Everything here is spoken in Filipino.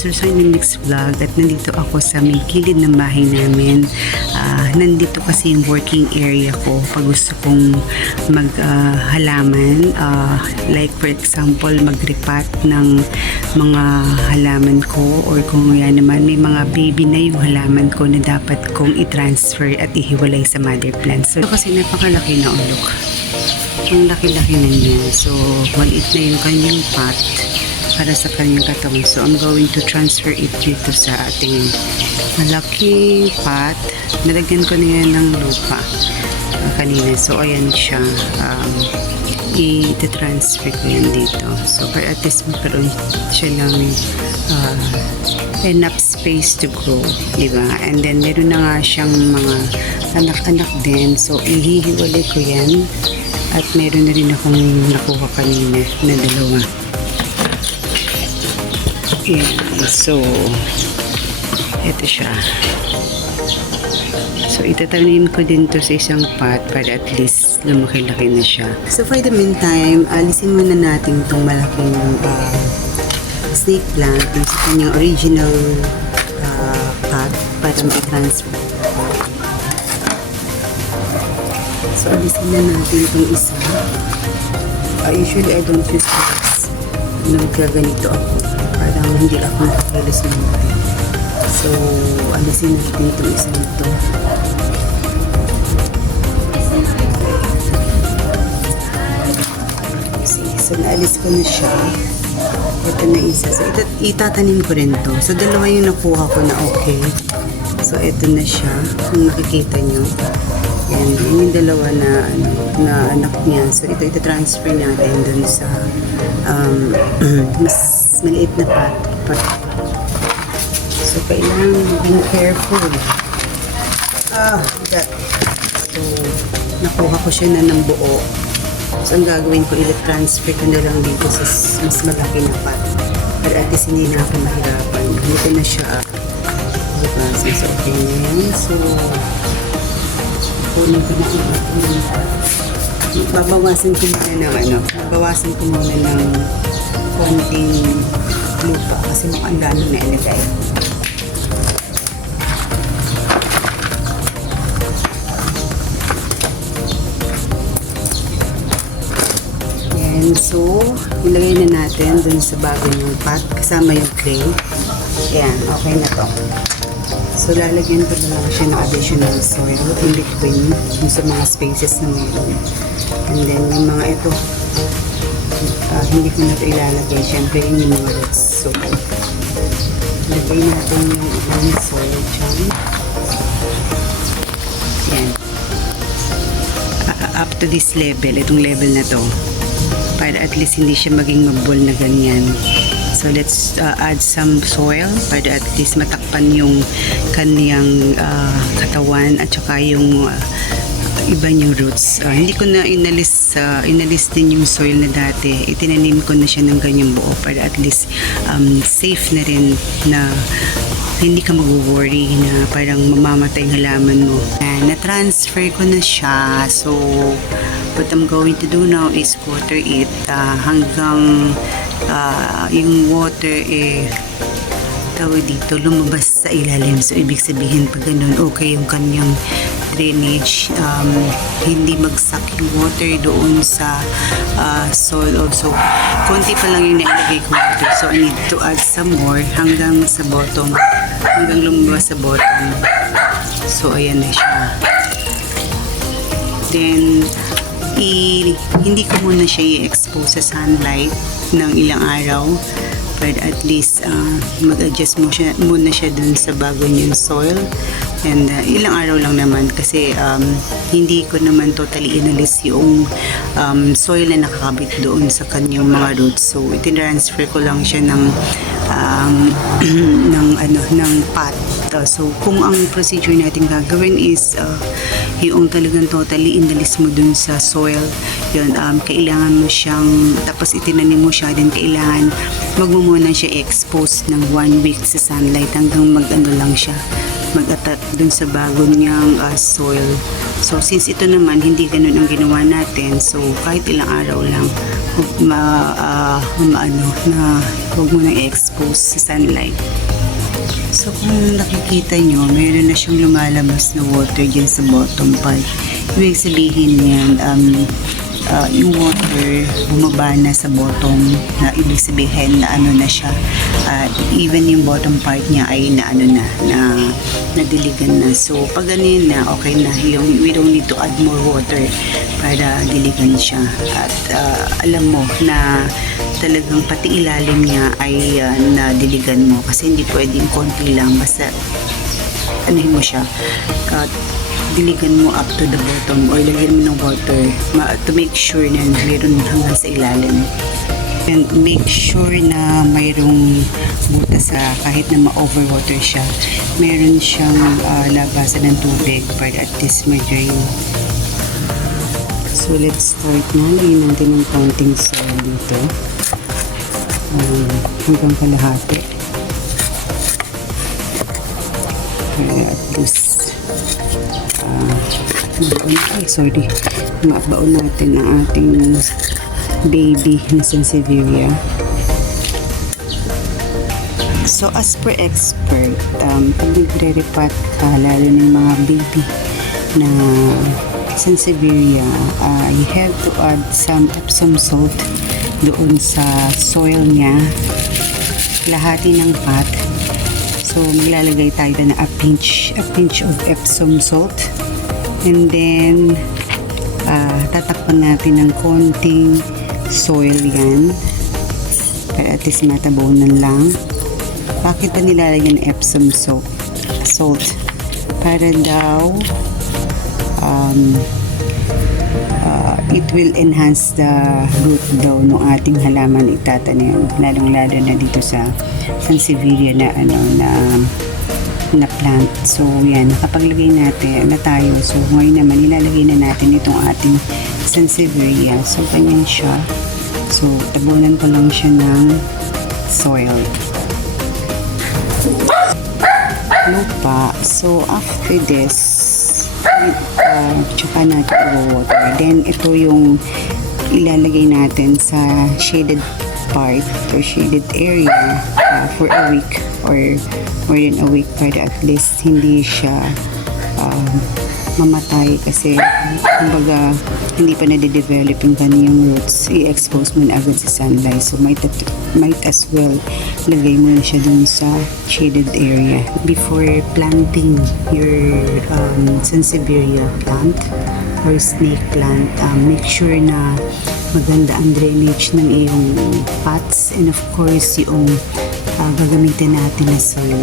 Sir Mix Vlog at nandito ako sa may gilid ng bahay namin. Nandito kasi yung working area ko pag gusto kong maghalaman. Like for example, mag-repot ng mga halaman ko or kung yan naman may mga baby na yung halaman ko na dapat kong i-transfer at ihiwalay sa mother plant. So kasi napakalaki na ulok. Ang laki-laki na niya. So maliit na yung kanyang pot para sa kanyang katawan. So, I'm going to transfer it dito sa ating malaking pot. Nalagyan ko na yan ng lupa kanina. So, ayan siya. I-transfer ko yan dito. So, para at least magkaroon siya ng enough space to grow. Diba? And then, meron na nga siyang mga anak-anak din. So, ihihiwalay ko yan. At meron na rin akong nakuha kanina na dalawa. Yeah, so ito siya. So itatanim ko din to sa isang pot para at least lumaki-laki na siya. So for the meantime, alisin muna natin itong malaking snake plant dun sa kanyang original pot para ma-transfer. So alisin na natin itong isa. Usually I don't use this. Nagkaganito ako. Parang hindi ako nakakilos ng mga. So, alisin natin itong isang ito. So, naalis ko na siya. Ito na isa. So, itatanim ko rin to. So, dalawa yung nakuha ko na okay. So, ito na siya. Kung nakikita nyo. Yan. Yun yung dalawa na anak niya. So, ito transfer natin dun sa mas maliit na pot. So, kailangan being careful. So, nakuha ko siya na ng buo. So, ang gagawin ko, transfer ko na lang dito sa mas malaki na pot. Pero at least hindi na ako mahirapan. Dito na siya. Diba? So, okay na yan. So, kunin ko na babawasan ko muna ng konting lupa kasi mukhang lalo na ilagay. Yan. So, ilagay na natin dun sa bago ng pot kasama yung clay. Yan. Okay na to. So, lalagyan ko na lang siya ng additional soil in between sa mga spaces na meron. And then, yung mga ito, hindi ko na ito ilalagay. Siyempre, yung mga roots. So, lagay natin yung ibang soil dyan. Yan. Up to this level, itong level na to. Para at least hindi siya maging mabol na ganyan. So, let's add some soil para at least matakpan yung kaniyang katawan at saka yung iba yung roots. Hindi ko na inalis din yung soil na dati. Itinanim ko na siya ng ganyang buo para at least safe na rin na hindi ka mag-worry na parang mamamatay ang halaman mo. Na-transfer ko na siya. So, what I'm going to do now is water it hanggang yung water tawag dito lumabas sa ilalim. So ibig sabihin pag ganun okay yung kanyang drainage, hindi magsak yung water doon sa soil. Also konti pa lang yung nailagay ko water, so I need to add some more hanggang sa bottom, hanggang lumabas sa bottom. So ayan na siya. Then hindi ko muna siya i-expose sa sunlight ng ilang araw para at least mag-adjust muna siya dun sa bago niyang soil. And ilang araw lang naman kasi hindi ko naman totally inalis yung soil na nakakabit doon sa kanyang mga roots. So itinransfer ko lang siya ng pot. So kung ang procedure natin gagawin is yung talagang totally inalis mo dun sa soil, yun, kailangan mo siyang, tapos itinanim mo siya, din kailangan wag mo muna siya expose ng 1 week sa sunlight hanggang lang siya, mag-attack dun sa bago niyang soil. So since ito naman hindi ganun ang ginawa natin, so kahit ilang araw lang huwag mo nang i-expose sa sunlight. So kung nakikita nyo, mayroon na siyang lumalabas na water dyan sa bottom part. Ibig sabihin yan, yung water bumaba na sa bottom, na ibig sabihin na ano na siya, even yung bottom part niya ay nadiligan na. So pag ganun na, okay na yung, we don't need to add more water para diligan siya. At alam mo na talagang pati ilalim niya ay nadiligan mo, kasi hindi pwedeng konti lang, basta anuhin mo siya, diligan mo up to the bottom or lagyan mo ng water to make sure na mayroon hanggang sa ilalim. And make sure na mayroong butas kahit na ma-overwater siya, mayroon siyang labasan ng tubig para at least ma-drain. So let's start na. Lagyan natin ng counting soil dito. Hanggang kalahati. Para at least mabaon natin ang ating baby na Sansevieria. So as per expert, pag nagre-repat ka, lalo ng mga baby na Sansevieria, you have to add some Epsom salt doon sa soil niya, lahati ng pot. So maglalagay tayo na a pinch of Epsom salt. And then, tatakpan natin ng konting soil yan. Para at least matabunan lang. Bakit pa nilalagyan ng Epsom salt? Para daw, it will enhance the root daw ng ating halaman itatanim. Lalong-lalo na dito sa Sansevieria na plant. So yan, nakapaglagay natin na tayo. So ngayon naman ilalagay na natin itong ating Sansevieria. So ganyan siya. So tabunan ko lang siya ng soil, lupa. So after this, tsaka natin i-water. Then ito yung ilalagay natin sa shaded part or shaded area for a week or more than a week, para at least hindi siya mamatay, kasi kumbaga hindi pa nade-develop yung kanyang roots. I-expose mo na agad sa sunlight, so might as well lagay mo na siya dun sa shaded area. Before planting your Sansevieria plant or snake plant, make sure na maganda ang drainage ng iyong pots, and of course yung gagamitin natin na soil.